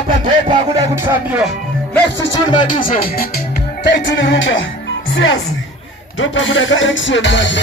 apa ndopa akuda kutambira. Next tune by DJ. Title rumba. Serious. Ndopa akuda ka action manje.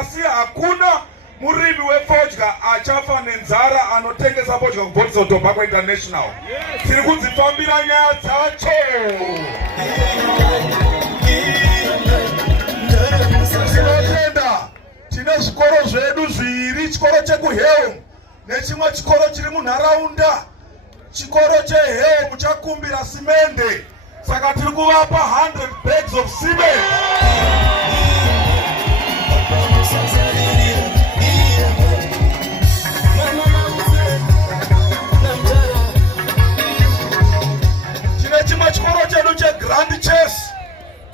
Asia hakuna murimi wefodya achafa nenzara anotengesa bodya kubhotso Tobacco International. Tiri kudzifambira nyaya dzacho. Tinotenda tine zvikoro zvedu zviri, chikoro chekuHelm nechimwe chikoro chiri munharaunda. Chikoro cheHelm chakumbira simende, saka tiri kuvapa 100 bags of cement. Chikoro chedu cheGrand Chess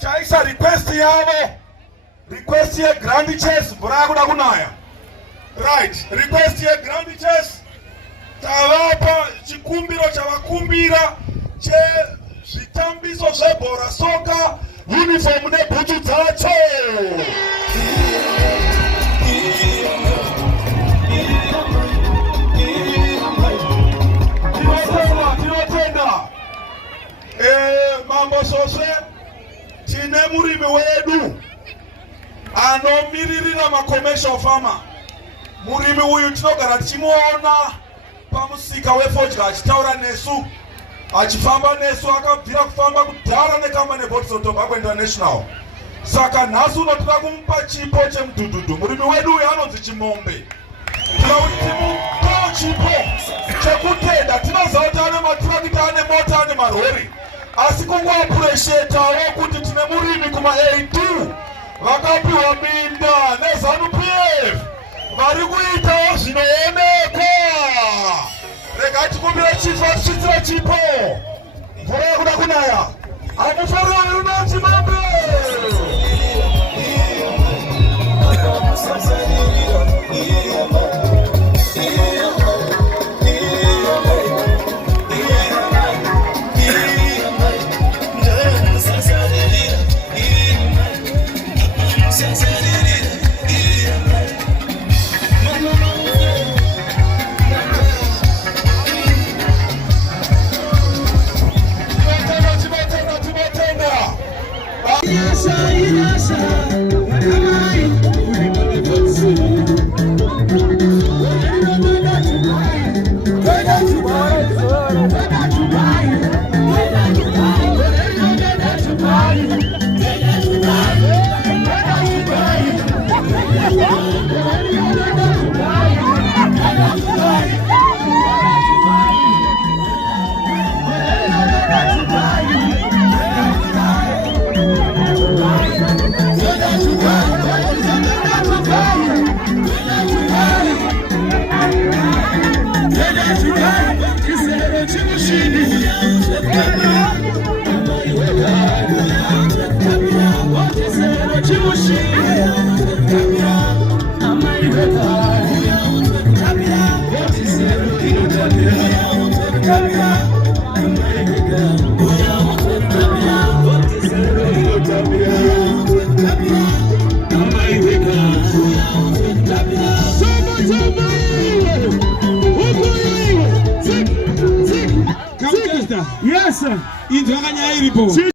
chaisa request yavo, request ye Grand Chess mvura yakuda kunaya. Right, request ye Grand Chess tavapa chikumbiro chavakumbira chezvitambiso zvebhora soka, uniform nebhutsu dzacho. Mambo Soswe, tine murimi wedu anomiririra macommercial farmer. Murimi uyu tinogara tichimuona pamusika wefodya achitaura nesu, achifamba nesu, akabvira kufamba kudhara nekamba nebhotso Tobacco International. Saka nhasi unotoda kumupa chipo chemudhudhudhu. Murimi wedu uyu anonzi Chimombe. Tinoda kuti timupewo chipo chekutenda. Tinoziva kuti ane maturakita, ane mota, ane marori. Asi kungoapureshetawo kuti tine murimi kuma-A2 vakapiwa minda neZANU-PF vari kuitawo zvinoonekwa. Rega tikumbire chifu atisvitsira chipo. Mvura yakuda kunaya. Hamufariwa runa Chimombe. Yes, sir.